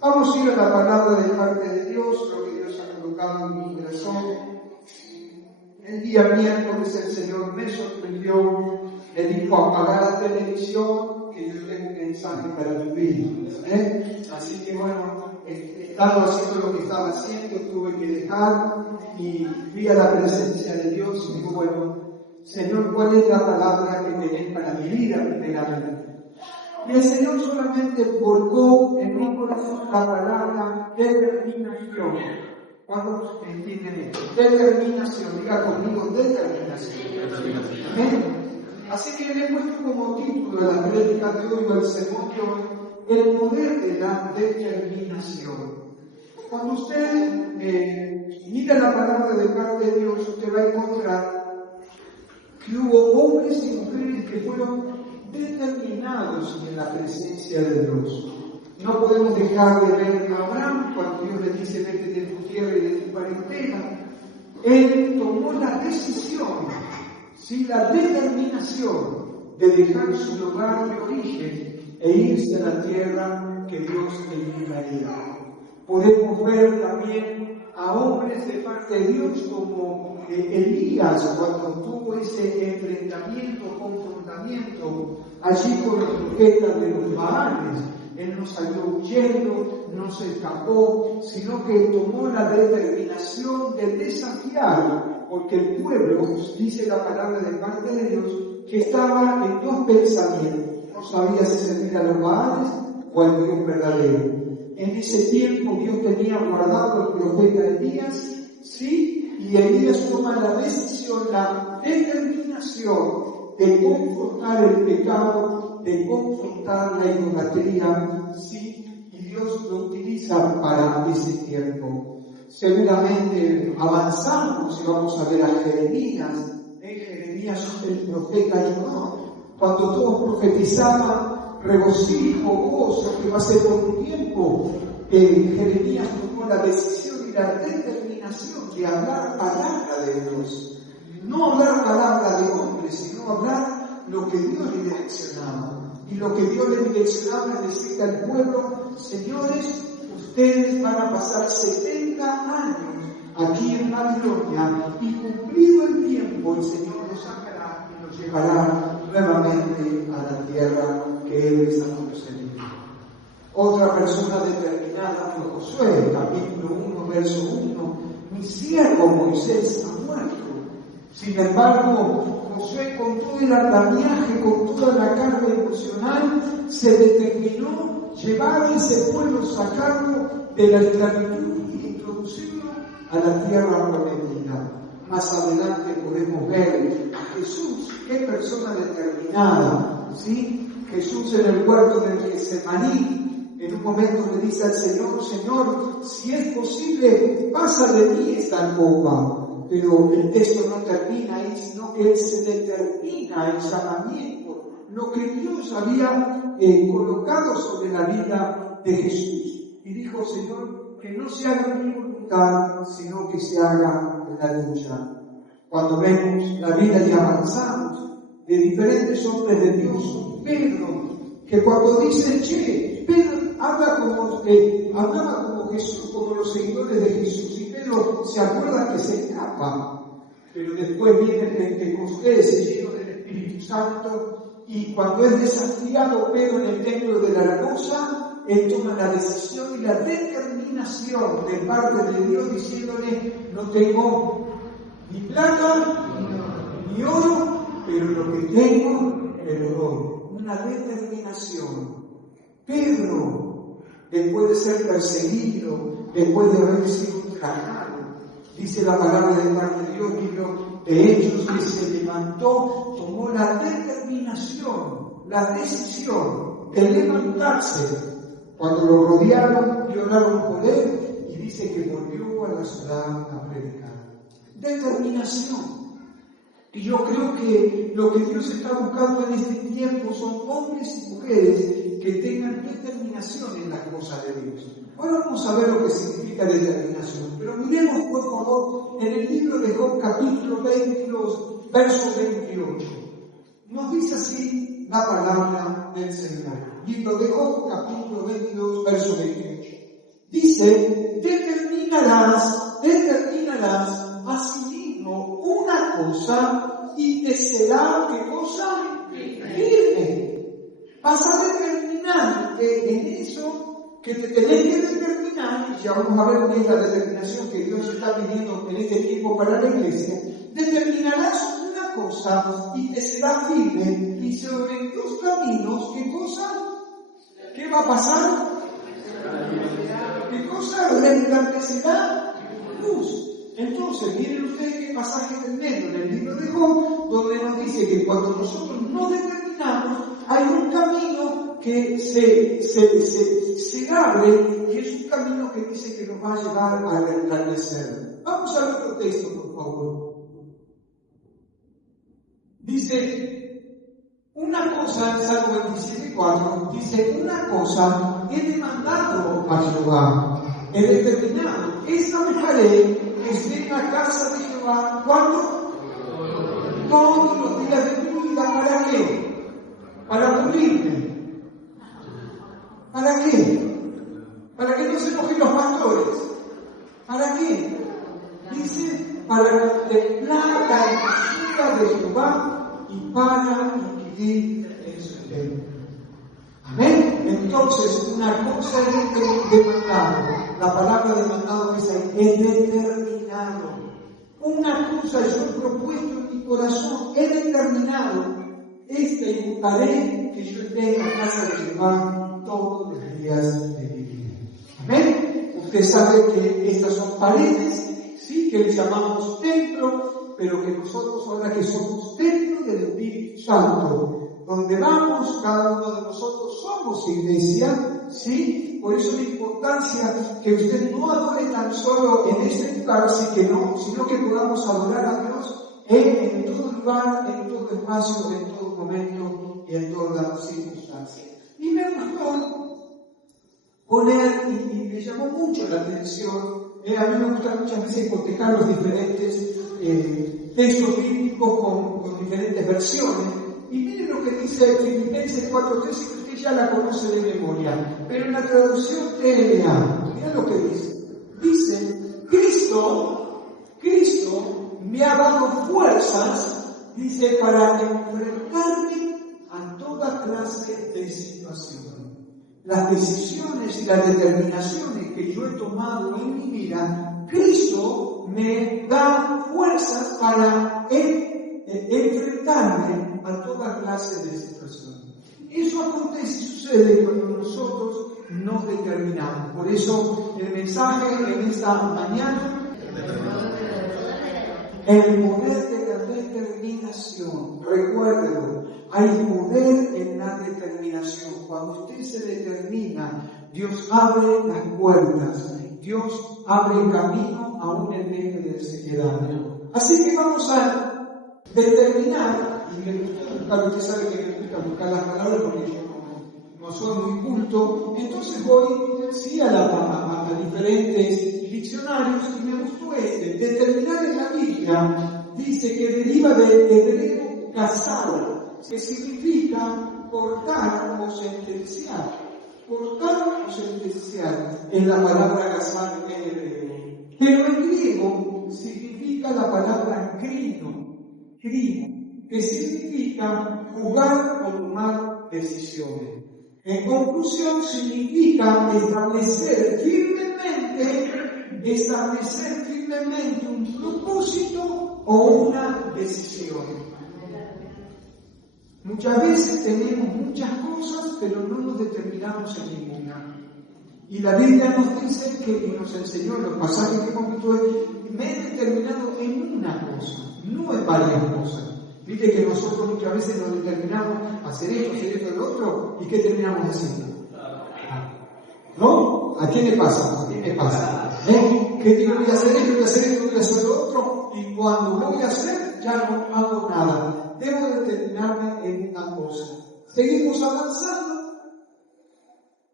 Vamos a ir a la palabra de parte de Dios, lo que Dios ha colocado en mi corazón. El día miércoles el Señor me sorprendió, me dijo apagar la televisión, que yo tengo un mensaje para vivir. Así que bueno, estaba haciendo lo que estaba haciendo, tuve que dejar y fui a la presencia de Dios y digo, bueno, Señor, ¿cuál es la palabra que tenés para mi vida primeramente? Y el Señor solamente volcó en mi corazón la palabra determinación. ¿Cuántos entienden esto? Determinación, diga conmigo, determinación. ¿Amén? Así que le he puesto como título a la prédica de hoy, o al sermón de hoy, el poder de la determinación. Cuando usted mira la palabra de parte de Dios, usted va a encontrar que hubo hombres y mujeres que fueron determinados en la presencia de Dios. No podemos dejar de ver a Abraham cuando Dios le dice vete de tu tierra y de tu parentela. Él tomó la decisión, ¿sí? La determinación de dejar su lugar de origen e irse a la tierra que Dios le indicaría. Podemos ver también a hombres de parte de Dios como Elías cuando tuvo ese enfrentamiento, confrontamiento allí con los profetas de los Baales. Él no salió huyendo, no se escapó, sino que tomó la determinación de desafiar, porque el pueblo, dice la palabra de parte de Dios, que estaba en dos pensamientos. No sabía si servir a los Baales o al Dios verdadero. En ese tiempo Dios tenía guardado al profeta Elías, ¿sí? Y Elías toma la decisión, la determinación de confrontar el pecado, de confrontar la idolatría, ¿sí? Y Dios lo utiliza para ese tiempo. Seguramente avanzamos y vamos a ver a Jeremías. Jeremías el profeta dijo, cuando todos profetizaban, regocijo, gozo, que va a ser por un tiempo, Jeremías tomó la decisión y la determinación de hablar palabra de Dios. No hablar palabra de hombres, sino hablar lo que Dios le direccionaba. Y lo que Dios le direccionaba es decirle al pueblo, señores, ustedes van a pasar 70 años aquí en Babilonia y cumplido el tiempo el Señor los sacará y los llevará nuevamente a la tierra que Él les ha concedido. Otra persona determinada fue Josué, capítulo 1, verso 1. Mi siervo Moisés ha muerto. Sin embargo, Josué, con todo el andamiaje, con toda la carga emocional, se determinó llevar a ese pueblo, sacarlo de la esclavitud y introducirlo a la tierra prometida. Más adelante podemos ver a Jesús, qué persona determinada, ¿sí? Jesús en el huerto de Getsemaní, en un momento le dice al Señor, Señor, si es posible, pasa de mí esta copa. Pero el texto no termina ahí, sino que Él se determina el llamamiento, lo que Dios había colocado sobre la vida de Jesús. Y dijo, Señor, que no se haga mi voluntad, sino que se haga la tuya. Cuando vemos la vida y avanzamos de diferentes hombres de Dios, Pedro, que cuando dice, che, Pedro hablaba como Jesús, como los seguidores de Jesús, y Pedro se acuerda que se escapa, pero después viene el Pentecostés lleno del Espíritu Santo, y cuando es desafiado Pedro en el templo de la hermosa, él toma la decisión y la determinación de parte de Dios diciéndole, no tengo ni plata ni oro, pero lo que tengo te lo doy. Una determinación. Pedro, después de ser perseguido, después de haber sido encarnado, dice la palabra de parte de Dios, libro de Hechos, que se levantó, tomó la determinación, la decisión de levantarse. Cuando lo rodearon, lloraron por él, y dice que volvió a la ciudad a predicar. Determinación. Y yo creo que lo que Dios está buscando en este tiempo son hombres y mujeres que tengan determinación en las cosas de Dios. Ahora vamos a ver lo que significa determinación. Pero miremos por favor en el libro de Job, capítulo 22, verso 28. Nos dice así la palabra del Señor. Libro de Job, capítulo 22, verso 28. dice, determinarás asimismo una cosa y te será, ¿qué cosa? Firme. Vas a determinar en eso que te tenés que determinar, y ya vamos a ver qué es la determinación que Dios está pidiendo en este tiempo para la iglesia. Determinarás una cosa y te será firme, y sobre tus caminos, ¿qué cosa? ¿Qué va a pasar? ¿Qué cosa? Resplandecerá luz. Entonces, miren ustedes qué pasaje tremendo en el libro de Job, donde nos dice que cuando nosotros nos determinamos, hay un camino que se abre, y es un camino que dice que nos va a llevar a resplandecer. Vamos al otro texto, por favor. Dice, una cosa, en Salmo 27:4, dice, una cosa he demandado a Jehová, he determinado, esta dejaré, que esté en la casa de Jehová, ¿cuándo? Todos los días de mi vida, ¿para qué? Para cumplirme. ¿Para qué? Para que no se enojen los pastores. ¿Para qué? Dice, para contemplar la hermosura de Jehová y para inquirir en su ley. Amén. Entonces, una cosa es demandado. La palabra demandado es determinado. Una cosa yo he propuesto en mi corazón, he determinado, y buscaré que yo esté en la casa de Jehová todos los días de mi vida. Amén. Usted sabe que estas son paredes, sí, que les llamamos templo, pero que nosotros ahora que somos templo del Espíritu Santo, donde vamos, cada uno de nosotros somos iglesia, ¿sí? Por eso la importancia que usted no adore tan solo en este lugar, sino que podamos adorar a Dios en todo lugar, en todo espacio, en todo momento y en todas las circunstancias. Y me gustó poner, y me llamó mucho la atención, a mí me gusta muchas veces cotejar los diferentes textos bíblicos con diferentes versiones. Y miren lo que dice Filipenses 4:13, que usted ya la conoce de memoria, pero en la traducción TLA, miren lo que dice. Dice, Cristo me ha dado fuerzas, dice, para enfrentarme a toda clase de situaciones. Las decisiones y las determinaciones que yo he tomado en mi vida, Cristo me da fuerzas para enfrentarme a toda clase de situaciones. Eso acontece y sucede cuando nosotros nos determinamos. Por eso el mensaje en esta mañana, el poder de la determinación. Recuérdelo, hay poder en la determinación. Cuando usted se determina, Dios abre las puertas, Dios abre el camino aún en medio de sequedad. Así que vamos a determinar, y me gusta buscar, usted sabe que me gusta buscar las palabras porque yo no soy muy culto, entonces voy a diferentes diccionarios y me gustó determinar en la Biblia, dice que deriva del hebreo casar, que significa cortar o sentenciar. Cortar o sentenciar es la palabra casar en hebreo. Pero en griego significa la palabra crino, que significa jugar o tomar decisiones. En conclusión, significa establecer firmemente un propósito o una decisión. Muchas veces tenemos muchas cosas, pero no nos determinamos en ninguna. Y la Biblia nos dice que nos enseñó en los pasajes que hemos visto, me he determinado en una cosa, no en varias cosas. Viste que nosotros muchas veces nos determinamos a hacer esto, lo otro, ¿y qué terminamos haciendo? ¿No? ¿A quién le pasa? ¿A quién le pasa? ¿Qué digo? Voy a hacer esto, voy a hacer esto, voy a hacer lo otro, y cuando lo voy a hacer, ya no hago nada. Debo determinarme en una cosa. Seguimos avanzando.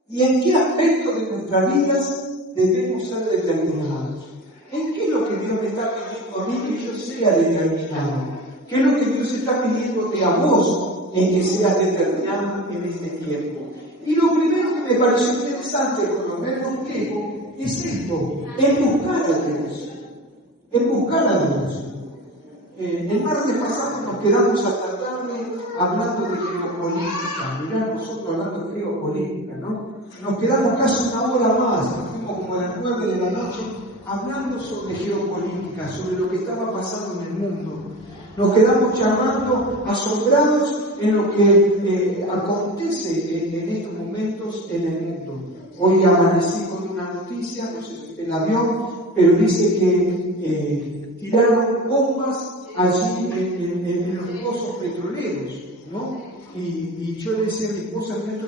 ¿Y en qué aspecto de nuestras vidas debemos ser determinados? ¿En qué es lo que Dios me está pidiendo a mí que yo sea determinado? ¿Qué es lo que Dios está pidiéndote a vos en que seas determinado en este tiempo? Y lo primero que me pareció interesante, por lo menos griego, esto, en buscar a Dios. En buscar a Dios. El martes pasado nos quedamos hasta tarde hablando de geopolítica. Mirá, nosotros hablando de geopolítica, ¿no? Nos quedamos casi una hora más, nos fuimos como a las 9 de la noche, hablando sobre geopolítica, sobre lo que estaba pasando en el mundo. Nos quedamos charlando, asombrados en lo que acontece en estos momentos en el mundo. Hoy amanecí con una noticia, no sé si usted la vio, pero dice que tiraron bombas allí en los pozos petroleros, ¿no? Y yo le decía a mi esposa, esto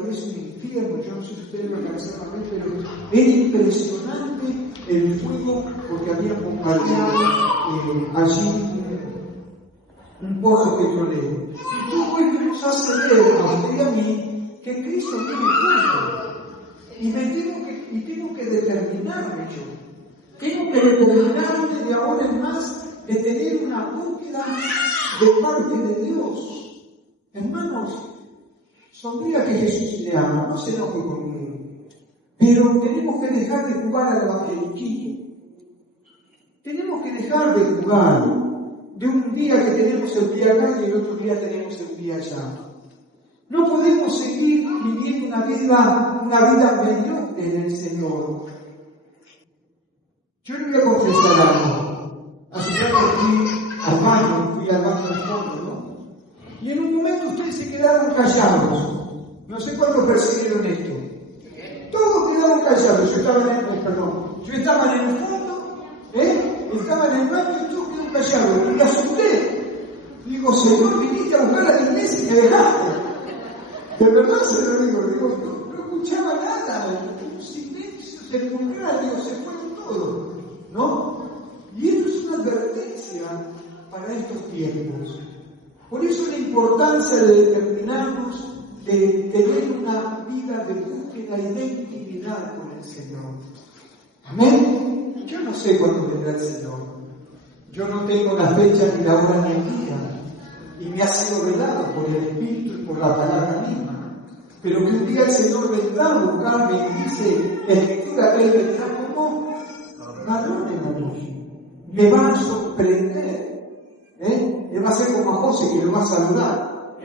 parece un infierno, yo no sé si ustedes lo alcanzaron a ver, pero era impresionante el fuego porque habían bombardeado allí un pozo petrolero. Y todo esto nos hace ver a usted y a mí que Cristo tiene culpa. Y tengo que determinarme yo. Tengo que determinarme de ahora en más de tener una búsqueda de parte de Dios. Hermanos, sonría que Jesús le ama, no se enoje conmigo. Pero tenemos que dejar de jugar al evangeliquillo. Tenemos que dejar de jugar de un día que tenemos el día acá y el otro día tenemos el día allá. No podemos seguir viviendo una vida mediocre en el Señor. Yo le voy a confesar algo. Hace rato fui al baño del fondo, ¿no? Y en un momento ustedes se quedaron callados. No sé cuántos percibieron esto. Todos quedaron callados. Yo estaba en el fondo, estaba en el baño y todos quedaron callados. Y me asusté. Digo, Señor, viniste a buscar a la iglesia y me dejaste. De verdad se lo digo, no escuchaba nada. Un silencio sepulcral, se fueron todos, ¿no? Y esto es una advertencia para estos tiempos. Por eso la importancia de determinarnos, de tener una vida de búsqueda y de intimidad con el Señor. Amén. Yo no sé cuándo vendrá el Señor. Yo no tengo la fecha, ni la hora, ni el día. Y me ha sido velado por el Espíritu y por la palabra misma. Pero que un día el Señor vendrá a buscarme y dice, la Escritura, que Él vendrá como ladrón en la noche. Me va a sorprender. Él va a ser como a José, que lo va a saludar.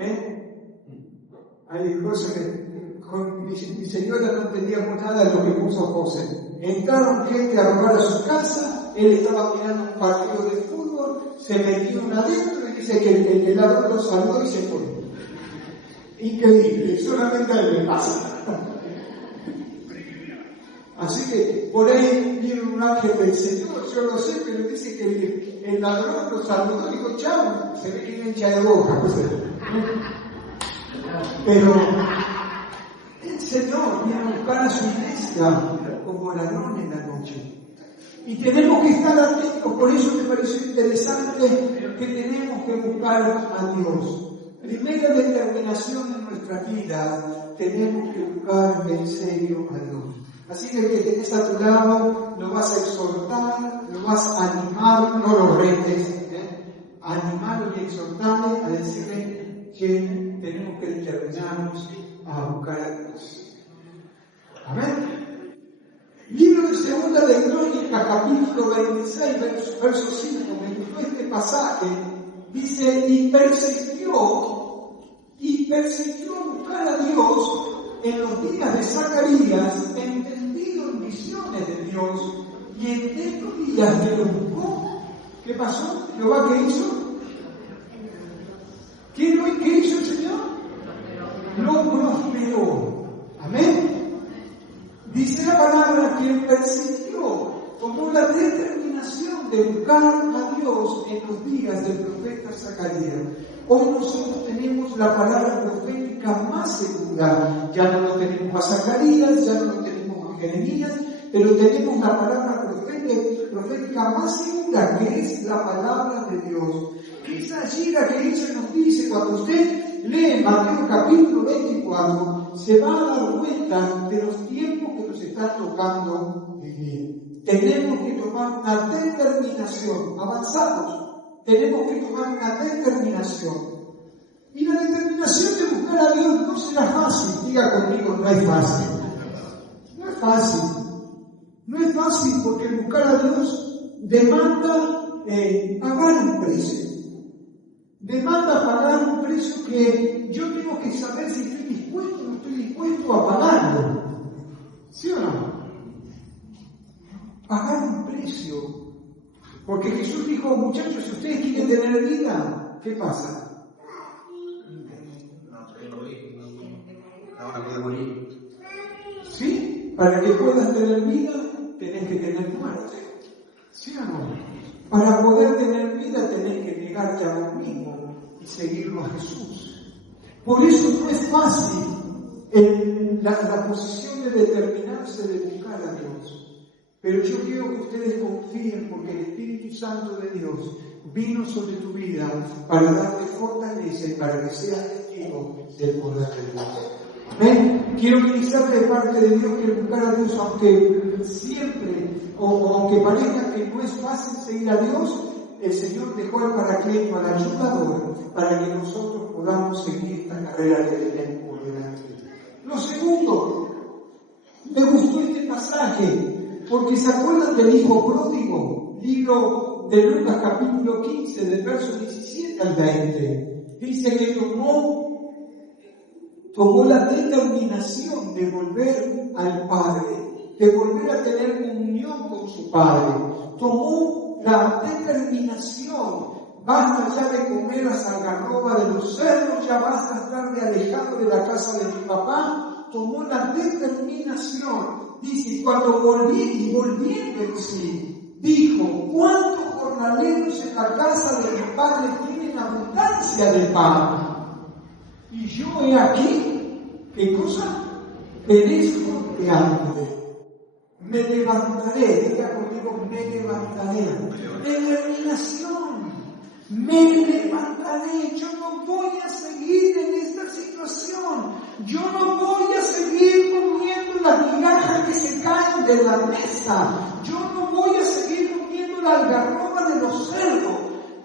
Hay cosas que mi señora no entendíamos nada de lo que puso José. Entraron gente a robar a su casa, él estaba mirando un partido de fútbol, se metieron adentro y dice que el ladrón lo saludó y se fue. Increíble, solamente a él le pasa. Así que por ahí viene un ángel del Señor, yo lo sé, pero dice que el ladrón lo saludó y dijo chao, se ve que hincha de boca. Pero el Señor viene a buscar a su iglesia como ladrón en la noche. Y tenemos que estar atentos, por eso me pareció interesante que tenemos que buscar a Dios. Primera determinación en nuestra vida, tenemos que buscar en serio a Dios. Así que el que tenés a tu lado, lo vas a exhortar, lo vas a animar, no lo retes, animarlo y exhortarle a decirle que tenemos que determinarnos a buscar a Dios. Amén. Libro de Segunda de Crónicas, capítulo 26, verso 5, me gustó este pasaje, dice, y persistió buscar a Dios en los días de Zacarías, entendido en visiones de Dios, y en estos días que lo buscó. ¿Qué pasó? ¿Jehová qué hizo? ¿Qué hizo el Señor? Lo prosperó. Amén. Dice la palabra que persistió, tomó la determinación de buscar a Dios en los días del profeta Zacarías. Hoy nosotros tenemos la palabra profética más segura. Ya no lo tenemos a Zacarías, ya no lo tenemos a Jeremías, pero tenemos la palabra profética más segura, que es la palabra de Dios. Es allí la que ella nos dice, cuando usted lee Mateo capítulo 24, se va a dar cuenta de los tiempos que nos están tocando vivir. Tenemos que tomar una determinación, avanzamos. Tenemos que tomar una determinación. Y la determinación de buscar a Dios no será fácil. Diga conmigo, no es fácil. No es fácil. No es fácil porque el buscar a Dios demanda pagar un precio. Demanda pagar un precio que yo tengo que saber si estoy dispuesto o no estoy dispuesto a pagarlo. ¿Sí o no? Pagar un precio. Porque Jesús dijo, muchachos, si ustedes quieren tener vida, ¿qué pasa? ¿Sí? Para que puedas tener vida, tenés que tener muerte. ¿Sí o no? Para poder tener vida, tenés que negarte a vos mismo y seguirlo a Jesús. Por eso no es fácil la posición de determinarse de buscar a Dios. Pero yo quiero que ustedes confíen porque el Espíritu Santo de Dios vino sobre tu vida para darte fortaleza y para que seas testigo del poder de Dios. ¿Ven? Quiero ministrar de parte de Dios que buscar a Dios, aunque siempre, o aunque parezca que no es fácil seguir a Dios, el Señor dejó al Paracleto, al ayudador, para que nosotros podamos seguir esta carrera de tiempo delante. Lo segundo, me gustó este pasaje, porque se acuerdan del hijo pródigo, libro de Lucas capítulo 15, del verso 17 al 20. Dice que tomó la determinación de volver al Padre, de volver a tener comunión con su Padre. Tomó la determinación, basta ya de comer la algarroba de los cerdos, ya basta estar de alejado de la casa de mi papá. Tomó la determinación. Dice, cuando volviendo en sí, dijo, ¿cuántos jornaleros en la casa de mi padre tienen abundancia de pan? Y yo he aquí, ¿qué cosa? Perezco de hambre. Me levantaré, diga conmigo, me levantaré. Determinación. Me levantaré. Yo no voy a seguir en esta situación. Yo no voy a seguir comiendo las migajas que se caen de la mesa. Yo no voy a seguir comiendo la algarroba de los cerdos.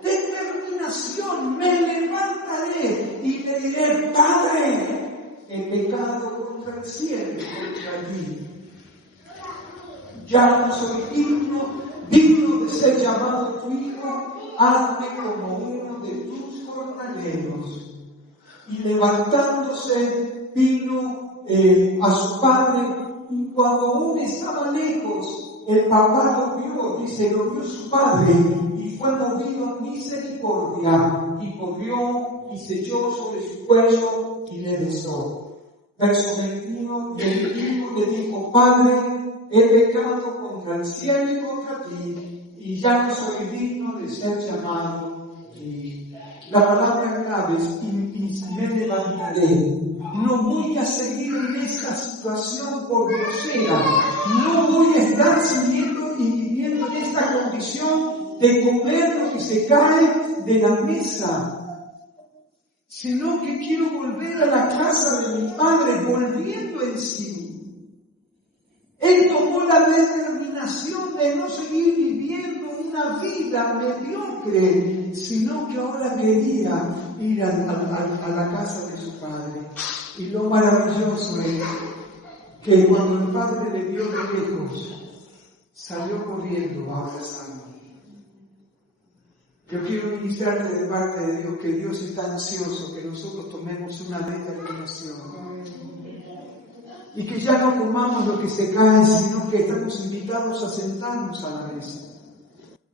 Determinación. Me levantaré y le diré, Padre, he pecado contra el cielo y contra ti. Ya no soy digno de ser llamado tu hijo, hazme como uno de tus jornaleros. Y levantándose, vino a su padre, y cuando aún estaba lejos, el papá lo vio, dice, lo vio su padre, y fue movido a misericordia, y corrió y se echó sobre su cuello y le besó. Verso 21, y el hijo le dijo, Padre, he pecado contra el cielo y contra ti, y ya no soy digno de ser llamado hijo. La palabra clave es, y me levantaré. No voy a seguir en esta situación por grosera. No voy a estar siguiendo y viviendo en esta condición de comer lo que se cae de la mesa, sino que quiero volver a la casa de mi padre, volviendo en sí. Él tomó la determinación de no seguir viviendo una vida mediocre, sino que ahora quería ir a la casa de su padre. Y lo maravilloso es que cuando el padre le vio de lejos, salió corriendo a abrazarlo. Yo quiero ministrarte de parte de Dios que Dios está ansioso que nosotros tomemos una determinación. Y que ya no comamos lo que se cae, sino que estamos invitados a sentarnos a la mesa.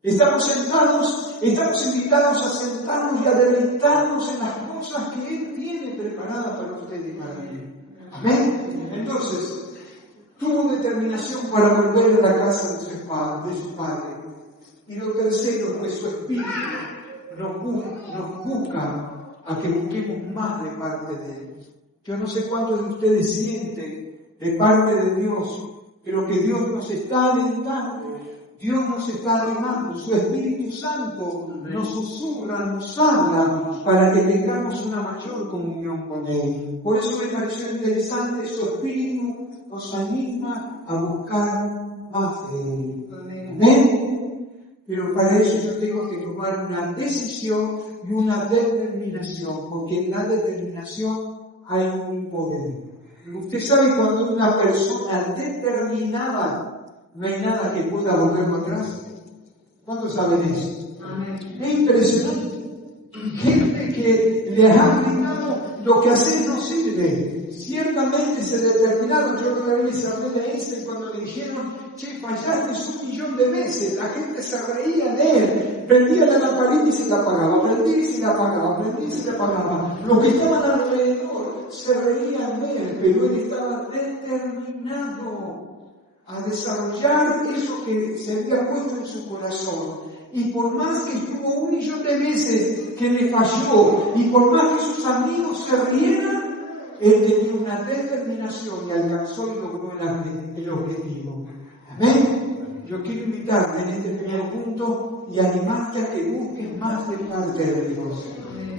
Estamos invitados a sentarnos y a deleitarnos en las cosas que Él tiene preparadas para usted y para mí. Amén. Entonces, tuvo determinación para volver a la casa de su padre. Y lo tercero, pues su espíritu nos busca a que busquemos más de parte de Él. Yo no sé cuántos de ustedes sienten de parte de Dios, pero que Dios nos está alentando, Dios nos está animando, su Espíritu Santo nos susurra, nos habla para que tengamos una mayor comunión con Él. Por eso me pareció interesante, su Espíritu nos anima a buscar más de Él. Amén. Pero para eso yo tengo que tomar una decisión y una determinación, porque en la determinación hay un poder. Usted sabe cuando una persona determinada No hay nada que pueda volverlo atrás. ¿Cuántos saben eso? Es impresionante. Gente que les ha gritado, lo que haces no sirve. Ciertamente se determinaron, yo una vez hablé de Einstein cuando le dijeron, che, fallaste 1.000.000 de veces, la gente se reía de él, prendía la lamparita y se la apagaba, prendía y se la apagaba, prendía y se la apagaba. Los que estaban alrededor se reían de él, pero él estaba determinado a desarrollar eso que se había puesto en su corazón. Y por más que estuvo 1.000.000 de veces que le falló, y por más que sus amigos se rieran, él tenía una determinación y alcanzó y logró el objetivo. Amén. Yo quiero invitarte en este primer punto y animarte a que busques más de parte de Dios.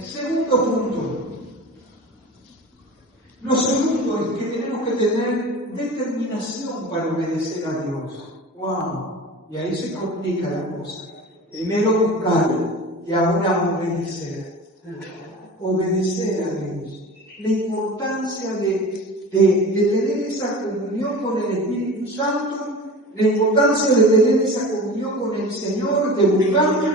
Segundo punto. Lo segundo es que tenemos que tener determinación para obedecer a Dios. ¡Wow! Y ahí se complica la cosa. Primero buscar y ahora obedecer. Obedecer a Dios. La importancia de tener esa comunión con el Espíritu Santo, la importancia de tener esa comunión con el Señor, de buscarlo,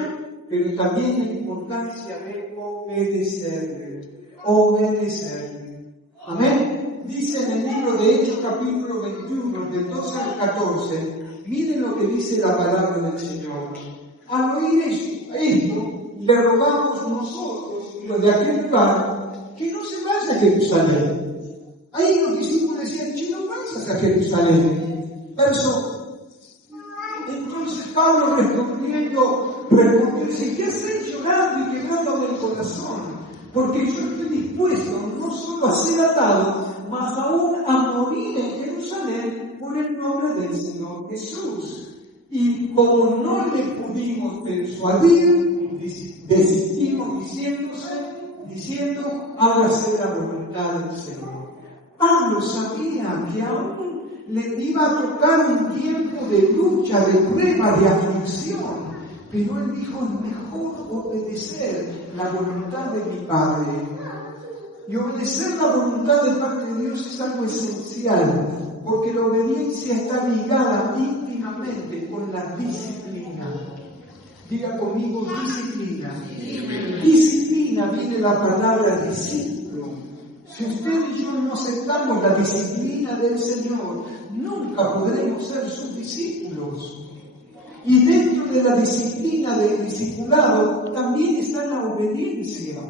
pero también la importancia de obedecerle. Obedecerle. Amén. Dice en el libro de Hechos capítulo 21, del 12 al 14, miren lo que dice la palabra del Señor. Al oír esto, le rogamos nosotros, los de aquel lugar, que no se vaya a Jerusalén. Ahí los discípulos decían, che, no vayas a Jerusalén. Entonces Pablo respondiendo, dice, ¿qué hacéis llorando y quebrando del corazón? Porque yo estoy dispuesto no solo a ser atado, mas aún a morir en Jerusalén por el nombre del Señor Jesús. Y como no le pudimos persuadir, desistimos diciendo, hágase la voluntad del Señor. Pablo sabía que aún le iba a tocar un tiempo de lucha, de prueba, de aflicción, pero él dijo, es mejor obedecer la voluntad de mi Padre. Y obedecer la voluntad de parte de Dios es algo esencial, porque la obediencia está ligada íntimamente con la disciplina. Diga conmigo, disciplina. Disciplina viene la palabra discípulo. Si usted y yo no aceptamos la disciplina del Señor, nunca podremos ser sus discípulos. Y dentro de la disciplina del discipulado también está la obediencia.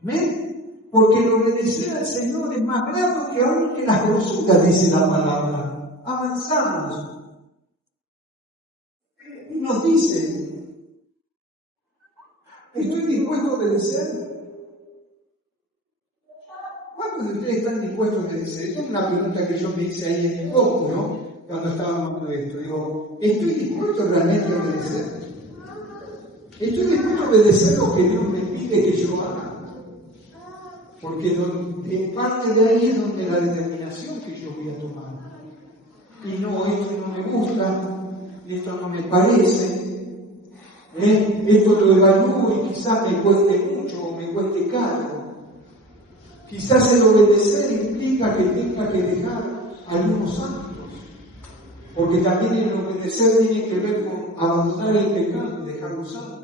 ¿Ven? Porque el obedecer al Señor es más grave que aún que las grosuras, dice la palabra. Avanzamos. Y nos dice, ¿estoy dispuesto a obedecer? ¿Cuántos de ustedes están dispuestos a obedecer? Esta es una pregunta que yo me hice ahí en el poco, ¿no? Cuando estábamos hablando de esto. Digo, ¿estoy dispuesto realmente a obedecer? ¿Estoy dispuesto a obedecer lo que Dios me pide que yo haga? Porque en parte de ahí es donde la determinación que yo voy a tomar. Y no, esto no me gusta, esto no me parece, esto lo evalúo y quizás me cueste mucho o me cueste caro. Quizás el obedecer implica que tenga que dejar algunos hábitos, porque también el obedecer tiene que ver con abandonar el pecado y dejar los hábitos.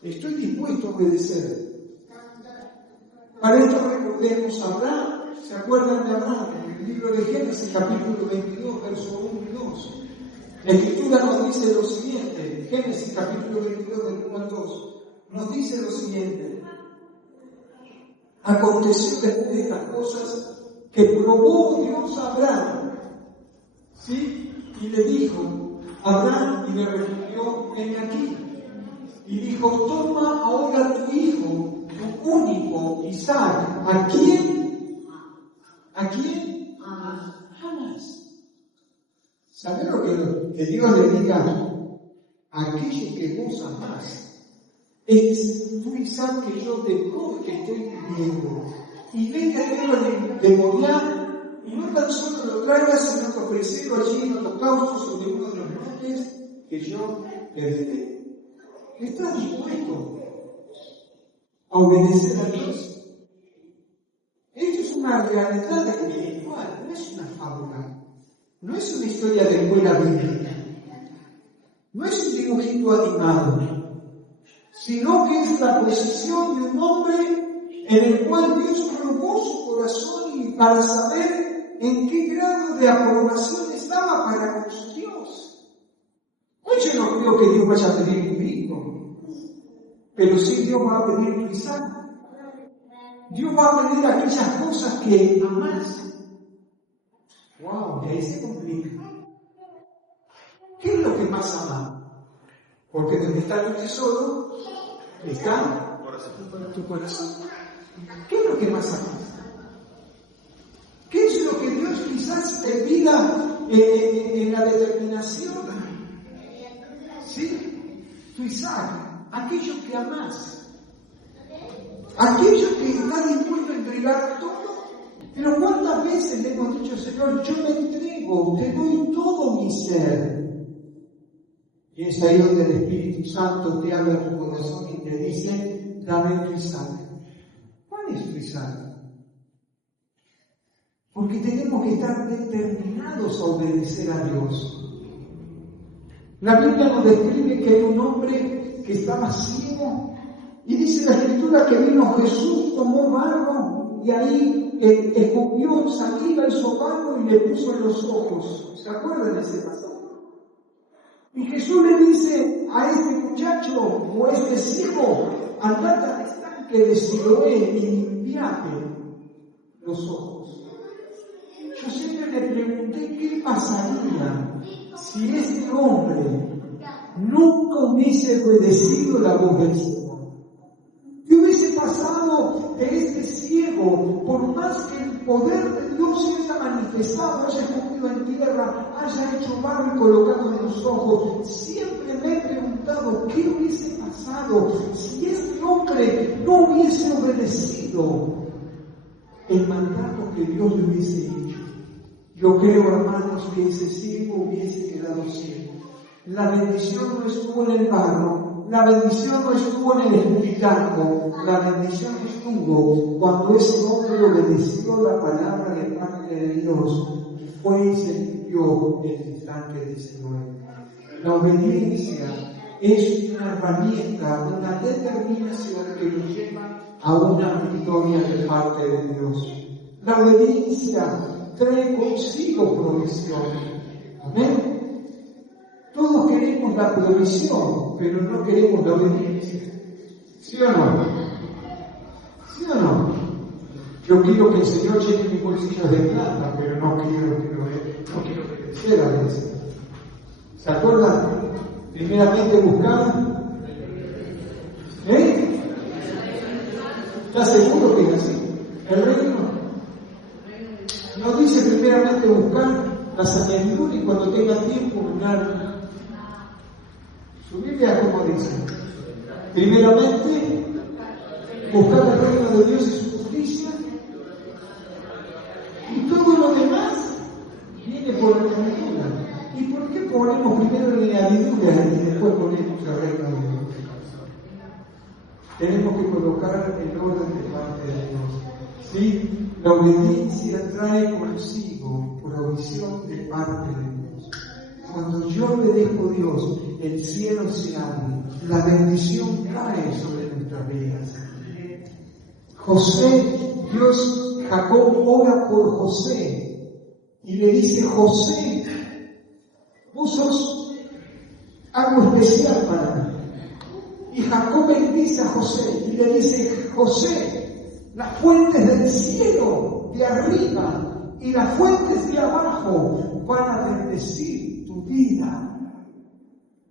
Estoy dispuesto a obedecer. Para esto recordemos a Abraham. ¿Se acuerdan de Abraham? En el libro de Génesis, capítulo 22, versos 1 y 2. La Escritura nos dice lo siguiente. Génesis, capítulo 22, del 1 al 2. Nos dice lo siguiente. Aconteció después de estas cosas que probó Dios a Abraham. ¿Sí? Y le dijo, Abraham, y le respondió, ven aquí. Y dijo, toma ahora tu hijo, tu único, Isaac. ¿A quién? ¿A quién? Amas. ¿Sabes lo que Dios le diga? Aquello que vos amás. Es tu Isaac que yo te doy, que estoy pidiendo. Y venga el hijo de Moriah, y no tan solo lo traigas, sino que ofrecerlo allí en holocausto sobre uno de los montes que yo te diré. ¿Estás dispuesto a obedecer a Dios? Esto es una realidad espiritual, no es una fábula. No es una historia de escuela bíblica, no es un dibujito animado, sino que es la posición de un hombre en el cual Dios probó su corazón y para saber en qué grado de aprobación estaba para con su Dios. Hoy yo no creo que Dios vaya a pedir un hijo, pero sí Dios va a pedir tu Isaac. Dios va a pedir aquellas cosas que amás. ¡Wow! Y ahí se complica. ¿Qué es lo que más amás? Porque donde está tu tesoro, está tu corazón. ¿Qué es lo que más amas? ¿Qué es lo que Dios quizás te pida en la determinación? ¿Sí? Tu Isaac, aquello que amás, aquello que está dispuesto a entregar todo. Pero ¿cuántas veces le hemos dicho, Señor, yo me entrego, te doy todo mi ser? Y es ahí donde el Espíritu Santo te habla a tu corazón y te dice, dame tu Isaac. ¿Cuál es tu Isaac? Porque tenemos que estar determinados a obedecer a Dios. La Biblia nos describe que hay un hombre que estaba ciego y dice la Escritura que vino Jesús, tomó barro y ahí escupió saliva, hizo barro y le puso en los ojos. ¿Se acuerdan de ese pasaje? Y Jesús le dice a este muchacho o a este ciego, andate al estanque de Siloé y limpiate los ojos. Yo siempre le pregunté qué pasaría si este hombre nunca hubiese obedecido la voz del Señor. ¿Qué hubiese pasado de este ciego, por más que el poder de Dios se haya manifestado, haya escupido en tierra, haya hecho barro y colocado en los ojos? Siempre me he preguntado qué hubiese pasado si este hombre no hubiese obedecido el mandato que Dios le hubiese hecho. Yo creo, hermanos, que ese ciego hubiese quedado ciego. La bendición no estuvo en el barro, la bendición no estuvo en el escupitajo, la bendición estuvo cuando ese hombre obedeció la palabra de parte de Dios y fue y se limpió el estanque de Siloé. La obediencia es una herramienta, una determinación que nos lleva a una victoria de parte de Dios. La obediencia trae consigo provisión. Amén. Todos queremos la provisión, pero no queremos la obediencia. ¿Sí o no? ¿Sí o no? Yo quiero que el Señor llene mis bolsillos de plata, pero no quiero crecer a veces. ¿Se acuerdan? Primeramente buscar. ¿Estás seguro que es así? El reino no dice primeramente buscar las añadiduras y cuando tenga tiempo ganar. Su Biblia, como dice, primeramente buscar el reino de Dios y su justicia, y todo lo demás viene por añadidura. ¿Y por qué ponemos primero la añadidura y después ponemos el reino de Dios? Tenemos que colocar el orden de parte de Dios. ¿Sí? La obediencia trae consigo provisión de parte de Dios. Cuando yo obedezco a Dios, el cielo se abre, la bendición cae sobre nuestras vidas. Jacob ora por José y le dice, José, vos sos algo especial para mí. Y Jacob bendice a José y le dice, José, las fuentes del cielo de arriba y las fuentes de abajo van a bendecir tu vida.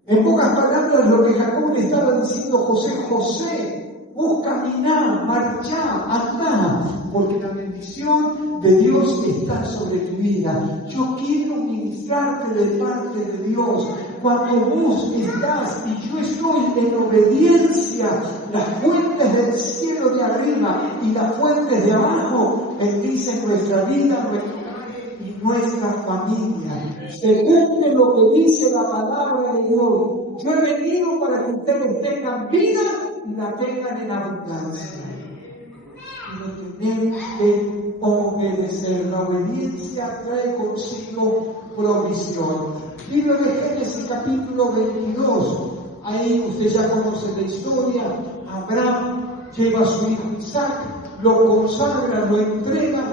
En pocas palabras, lo que Jacob le estaba diciendo a José, José, vos caminá, marchá, andá, porque la bendición de Dios está sobre tu vida. Yo quiero ministrarte de parte de Dios. Cuando vos estás y yo estoy en obediencia, las fuentes del cielo de arriba y las fuentes de abajo bendicen nuestra vida, y nuestra familia. Se cumple lo que dice la palabra de Dios. Yo he venido para que ustedes tengan vida y la tengan en abundancia. y tenemos que obedecer. La obediencia trae consigo provisión. Libro de Génesis capítulo 22. Ahí usted ya conoce la historia. Abraham lleva a su hijo Isaac, lo consagra, lo entrega.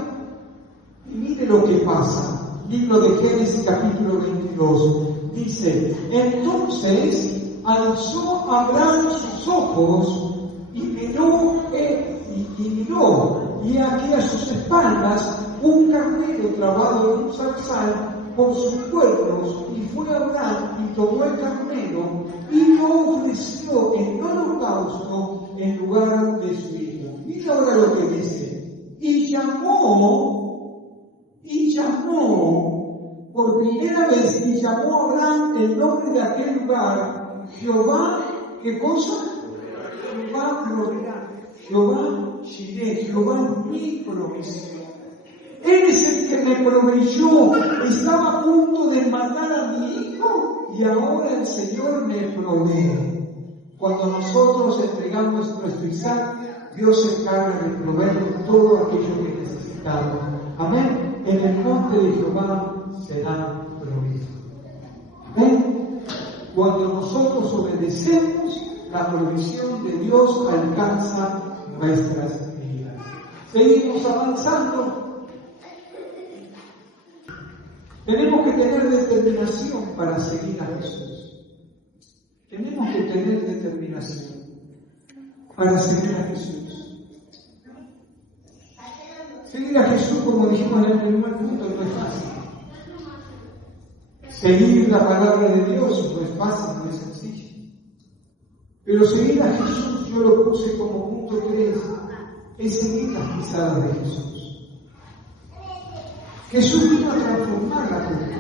Y mire lo que pasa. Libro de Génesis capítulo 22. Dice, entonces alzó Abraham sus ojos y miró, y aquí a sus espaldas un carnero trabado en un zarzal por sus cuernos, y fue Abraham y tomó el carnero y lo ofreció en holocausto en lugar de su hijo. Mira ahora lo que dice. Y llamó por primera vez, y llamó a Abraham el nombre de aquel lugar, Jehová, ¿qué cosa? Jehová proveerá, Jehová Shireh, Jehová mi provisión. Él es el que me proveyó. Estaba a punto de matar a mi hijo y ahora el Señor me provee. Cuando nosotros entregamos nuestro Isaac, Dios se encarga de proveer todo aquello que necesitamos. Amén. En el monte de Jehová será provisto. ¿Ven? Cuando nosotros obedecemos, la provisión de Dios alcanza nuestras vidas. Seguimos avanzando. Tenemos que tener determinación para seguir a Jesús. Tenemos que tener determinación para seguir a Jesús. Seguir a Jesús, como dijimos en el primer punto, no es fácil. Seguir la palabra de Dios no es fácil, no es sencillo. Pero seguir a Jesús, yo lo puse como punto 3, es seguir las pisadas de Jesús. Jesús vino a transformar la cultura.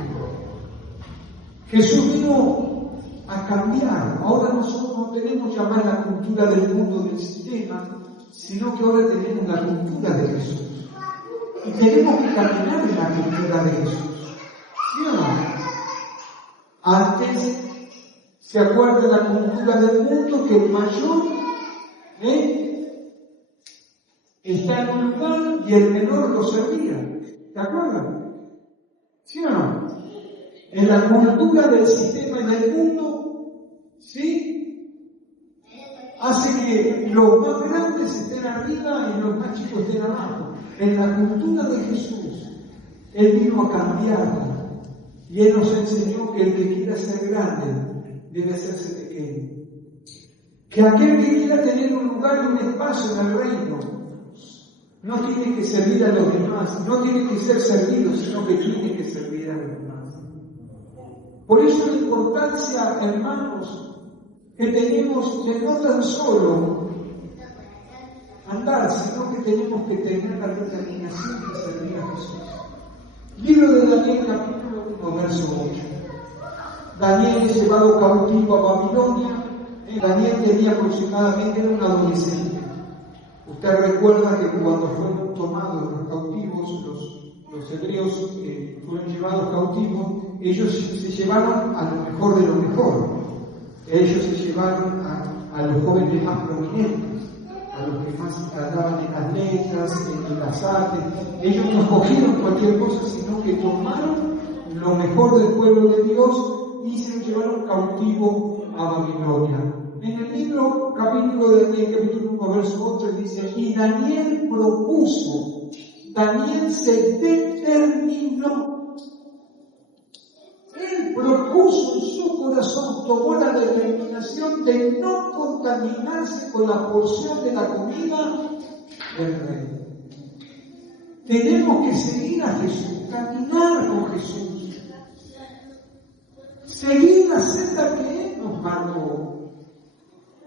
Jesús vino a cambiar. Ahora nosotros no tenemos llamar la cultura del mundo del sistema, sino que ahora tenemos la cultura de Jesús. Y tenemos que caminar en la cultura de Jesús. ¿Sí o no? Antes, se acuerda la cultura del mundo que el mayor está en un lugar y el menor lo servía. ¿Te acuerdas? ¿Sí o no? En la cultura del sistema y del mundo, ¿sí? Hace que los más grandes estén arriba y los más chicos estén abajo. En la cultura de Jesús, Él vino a cambiarla. Y Él nos enseñó que el que quiera ser grande debe hacerse pequeño. Que aquel que quiera tener un lugar y un espacio en el reino no tiene que servir a los demás, no tiene que ser servido, sino que tiene que servir a los demás. Por eso la importancia, hermanos, que tenemos de no tan solo andar, sino que tenemos que tener la determinación de servir a Jesús. Libro de Daniel, capítulo 1, verso 8. Daniel es llevado cautivo a Babilonia. Daniel tenía aproximadamente, era un adolescente. Usted recuerda que cuando fueron tomados los cautivos, los hebreos fueron llevados cautivos, ellos se llevaron a lo mejor de lo mejor. Ellos se llevaron a los jóvenes más prominentes, a los que más andaban en las letras, en las artes. Ellos no cogieron cualquier cosa, sino que tomaron lo mejor del pueblo de Dios y se lo llevaron cautivo a Babilonia. En el libro, capítulo de Daniel, capítulo 1, verso 8, dice, y Daniel propuso, Daniel se determinó, él propuso en su corazón, tomó la determinación de no contaminarse con la porción de la comida del rey. Tenemos que seguir a Jesús, caminar con Jesús, seguir la senda que Él nos marcó.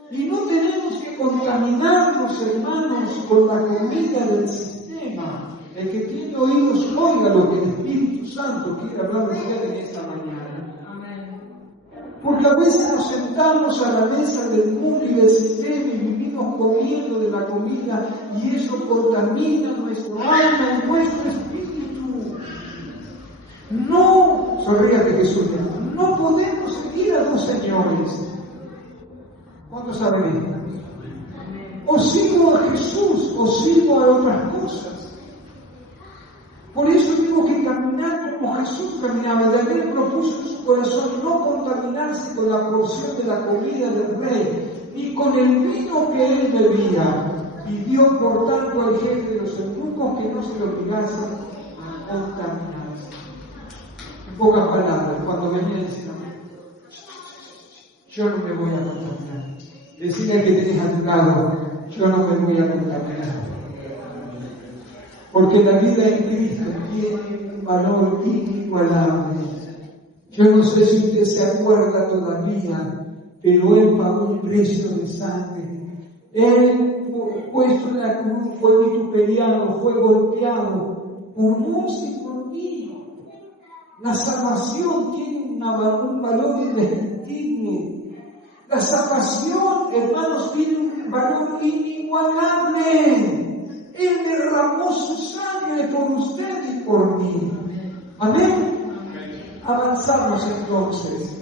Y no tenemos que contaminarnos, hermanos, con la comida del sistema. El que tiene oídos oiga lo que el Espíritu Santo quiere hablar de usted en esta mañana. Amén. Porque a veces nos sentamos a la mesa del mundo y del sistema y vivimos comiendo de la comida y eso contamina nuestro alma y nuestro espíritu. No, sonríate Jesús, no podemos seguir a dos señores. ¿Cuántos saben esto? O sigo a Jesús, o sigo a otras cosas. Por eso tengo que caminar como Jesús caminaba. Daniel propuso en su corazón no contaminarse con la porción de la comida del rey, ni con el vino que él bebía. Pidió por tanto al jefe de los eunucos que no se lo obligase a contaminarse. En pocas palabras, cuando venía diciendo, yo no me voy a contaminar. Decirle al que tenés a tu lado, yo no me voy a contaminar. Porque la vida en Cristo tiene un valor inigualable. Yo no sé si usted se acuerda todavía, pero Él pagó un precio de sangre. Él, puesto en la cruz, fue vituperiado, fue golpeado por vos y por mí. La salvación tiene un valor indescriptible. La salvación, hermanos, tiene un valor inigualable. Él derramó su sangre por usted y por mí. Amén. Avanzamos entonces.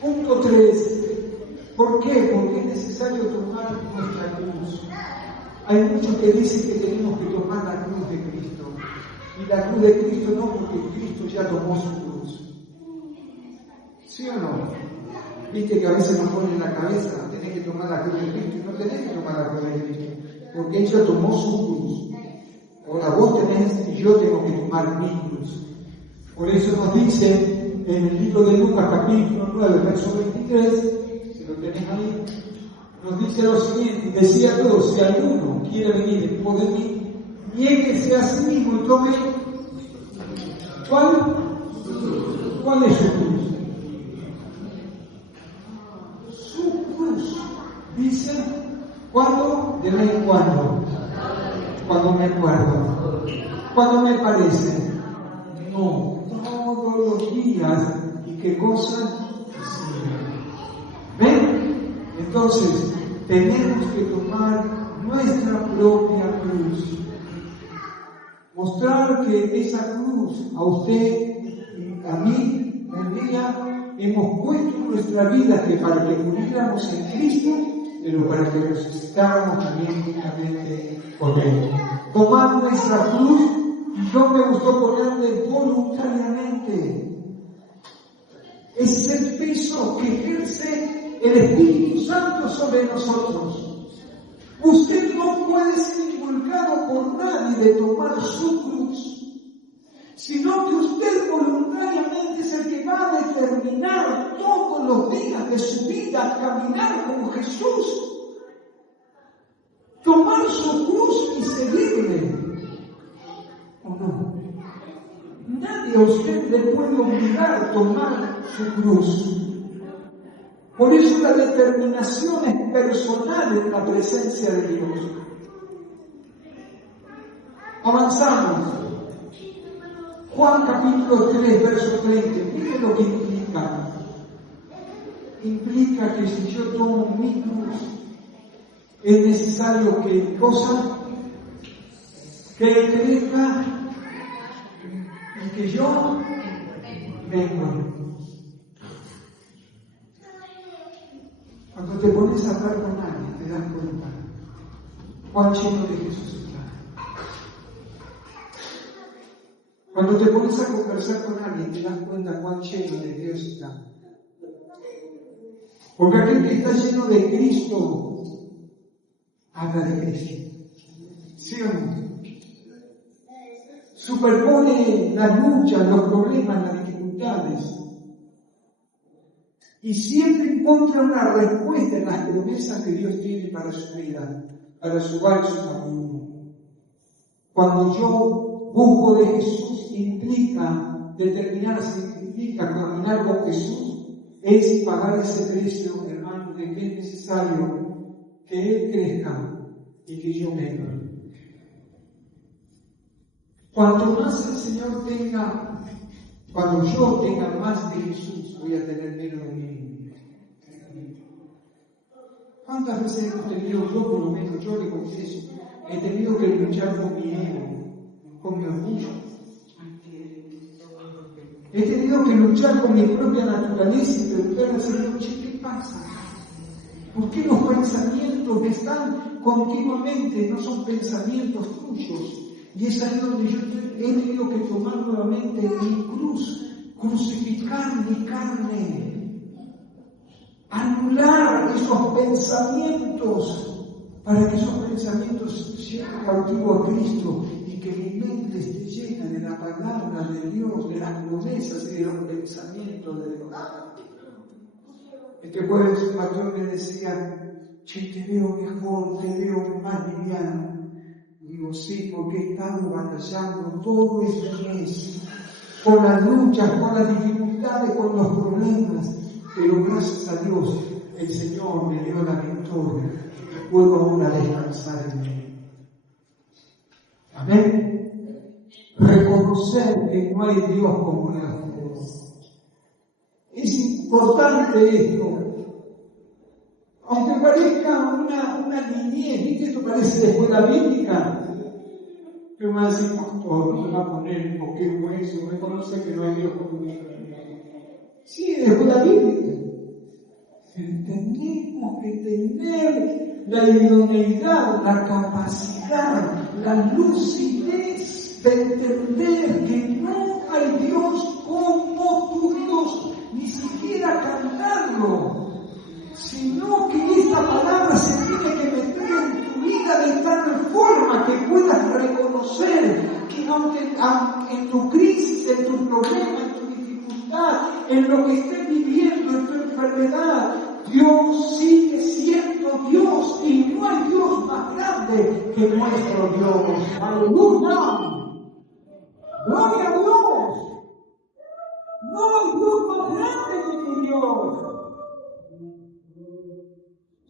Punto 3. ¿Por qué? Porque es necesario tomar nuestra cruz. Hay muchos que dicen que tenemos que tomar la cruz de Cristo. Y la cruz de Cristo no, porque Cristo ya tomó su cruz. ¿Sí o no? Viste que a veces nos ponen en la cabeza, tenés que tomar la cruz de Cristo, y no tenés que tomar la cruz de Cristo, porque Él ya tomó su cruz. Ahora vos tenés y yo tengo que tomar mi cruz. Por eso nos dice en el libro de Lucas, capítulo 9, verso 23, si lo tenés ahí, nos dice lo siguiente: decía a todos, si alguno quiere venir en pos de mí, niéguese a sí mismo y tome. ¿Cuál es su cruz? Su cruz. Dice, ¿cuándo? De vez en cuando. Cuando me acuerdo. Cuando me parece. No, todos los días. ¿Y qué cosa? ¿Ven? Entonces, tenemos que tomar nuestra propia cruz. Mostrar que esa cruz a usted y a mí, en ella, hemos puesto en nuestra vida que para que muriéramos en Cristo, pero para que resucitáramos también juntamente con Él. Tomar nuestra cruz, y yo me gustó ponerle voluntariamente. Es el peso que ejerce el Espíritu Santo sobre nosotros. Usted no puede ser inculcado por nadie de tomar su cruz, sino que usted voluntariamente es el que va a determinar todos los días de su vida caminar con Jesús, tomar su cruz y seguirle. ¿O no? Nadie a usted le puede obligar a tomar su cruz. Por eso la determinación es personal en la presencia de Dios. Avanzamos. Juan capítulo 3, verso 30. Miren lo que implica. Implica que si yo tomo mi cruz, es necesario que cosa, que Él crezca y que yo venga. Cuando te pones a hablar con alguien, te das cuenta cuán lleno de Jesús está. Cuando te pones a conversar con alguien, te das cuenta cuán lleno de Dios está. Porque aquel que está lleno de Cristo, habla de Cristo. ¿Sí o no? Superpone las luchas, los problemas, las dificultades. Y siempre encuentra una respuesta en las promesas que Dios tiene para su vida, para su camino. Cuando yo busco de Jesús, implica determinarse, implica caminar con Jesús, es pagar ese precio, hermano, de que es necesario que Él crezca y que yo venga. Cuanto más el Señor tenga, cuando yo tenga más de Jesús, voy a tener menos de mí. ¿Cuántas veces hemos tenido, yo por lo menos, yo le confieso, he tenido que luchar con mi ego, con mi orgullo? He tenido que luchar con mi propia naturaleza y preguntarle al Señor, ¿qué pasa? ¿Por qué los pensamientos están continuamente? No son pensamientos tuyos. Y es ahí donde yo he tenido que tomar nuevamente mi cruz, crucificar mi carne, anular esos pensamientos, para que esos pensamientos sean cautivos a Cristo y que mi mente esté llena de la palabra de Dios, de las promesas y de los pensamientos de Dios. Este jueves un pastor me decía: che, te veo mejor, te veo más liviano. Digo, sí, porque he estado batallando todo este mes, con las luchas, con las dificultades, con los problemas, pero gracias a Dios el Señor me dio la victoria. Puedo ahora descansar en Él. Amén. Reconocer que no hay Dios como nuestro Dios. Es importante esto. Aunque parezca una niñez, ¿viste? Esto parece de escuela bíblica. Que me va a decir, pastor, no me va a poner porque es hueso, reconoce que no hay Dios como nuestro Dios. Sí, de escuela bíblica. Pero tenemos que tener la idoneidad, la capacidad, la lucidez de entender que no hay Dios como tu Dios, ni siquiera cantarlo, sino que esta palabra se tiene que meter en tu vida de tal forma que puedas reconocer que aunque en tu crisis, en tu problema, en tu dificultad, en lo que estés viviendo, en tu enfermedad, Dios sigue siendo Dios y no hay Dios más grande que nuestro Dios. ¡Aleluya! ¡Gloria a Dios! No hay Dios más grande que mi Dios.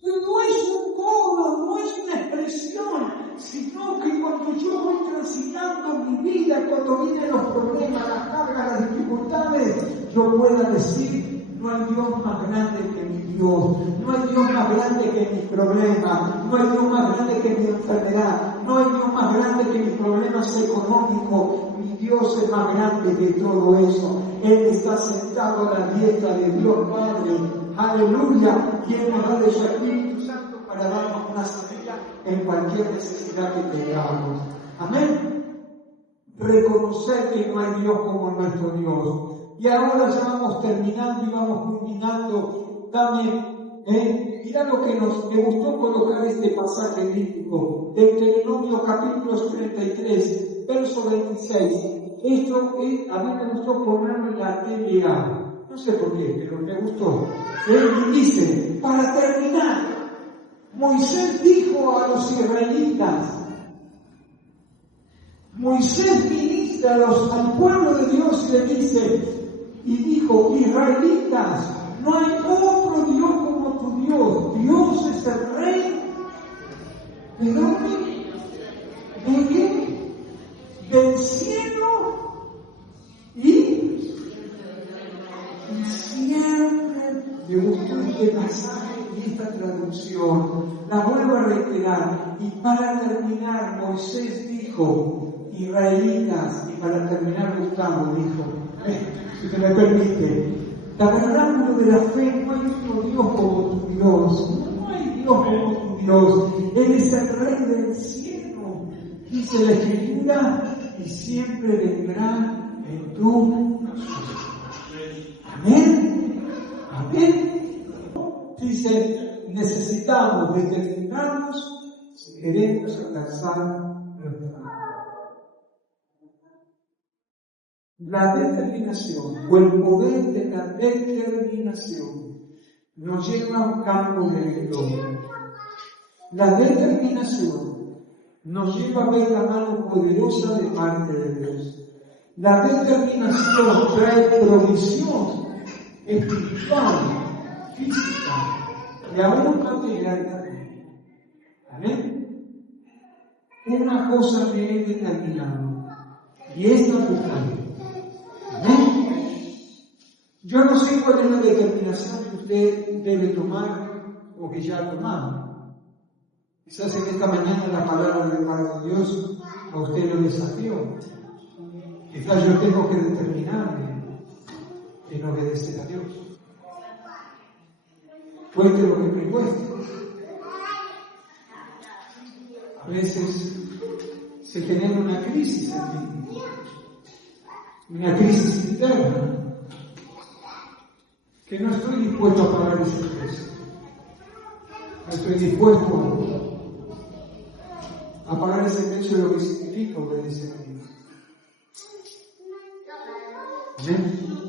No es un codo, no es una expresión, sino que cuando yo voy transitando mi vida, cuando vienen los problemas, las cargas, las dificultades, yo pueda decir: no hay Dios más grande que mi Dios, no hay Dios más grande que mi problema, no hay Dios más grande que mi enfermedad, no hay Dios más grande que mis problemas económicos. Mi Dios es más grande que todo eso. Él está sentado a la diestra de Dios Padre. Aleluya. Y Él nos da de su Espíritu Santo para darnos una salida en cualquier necesidad que tengamos. Amén. Reconocer que no hay Dios como nuestro Dios. Y ahora ya vamos terminando y vamos culminando. Mirá lo que me gustó colocar este pasaje bíblico. Deuteronomio capítulo 33, verso 26. Esto a mí me gustó ponerlo en la TLA. No sé por qué, pero me gustó. Él dice, para terminar, Moisés dijo a los israelitas, Moisés ministra al pueblo de Dios y le dice, y dijo, israelitas, no hay otro Dios como tu Dios. Dios es el Rey. ¿De dónde? ¿De qué? Del cielo y siempre. Me gustó este pasaje y esta traducción. La vuelvo a reiterar. Y para terminar, Moisés dijo, israelitas, y para terminar Gustavo dijo, si se me permite, tabernáculo de la fe, no hay otro Dios como tu Dios, no hay Dios como tu Dios, Él es el Rey del cielo, dice la Escritura, y siempre vendrá en tu amén, amén. Dice, necesitamos determinarnos si queremos alcanzar la determinación o el poder de la determinación nos lleva a un campo de victoria. La determinación nos lleva a ver la mano poderosa de parte de Dios. La determinación trae provisión espiritual, física y aún material también. ¿Amén? Una cosa me he determinado y esta buscaré. Yo no sé cuál es la determinación que usted debe tomar o que ya ha tomado. Quizás en esta mañana la palabra de parte de Dios a usted lo desafió. Quizás yo tengo que determinarme en obedecer a Dios. Cueste lo que me cueste. veces se genera una crisis en mí, una crisis interna, que no estoy dispuesto a pagar ese precio. No estoy dispuesto a pagar ese precio de lo que significa obedecer a Dios. ¿Amén?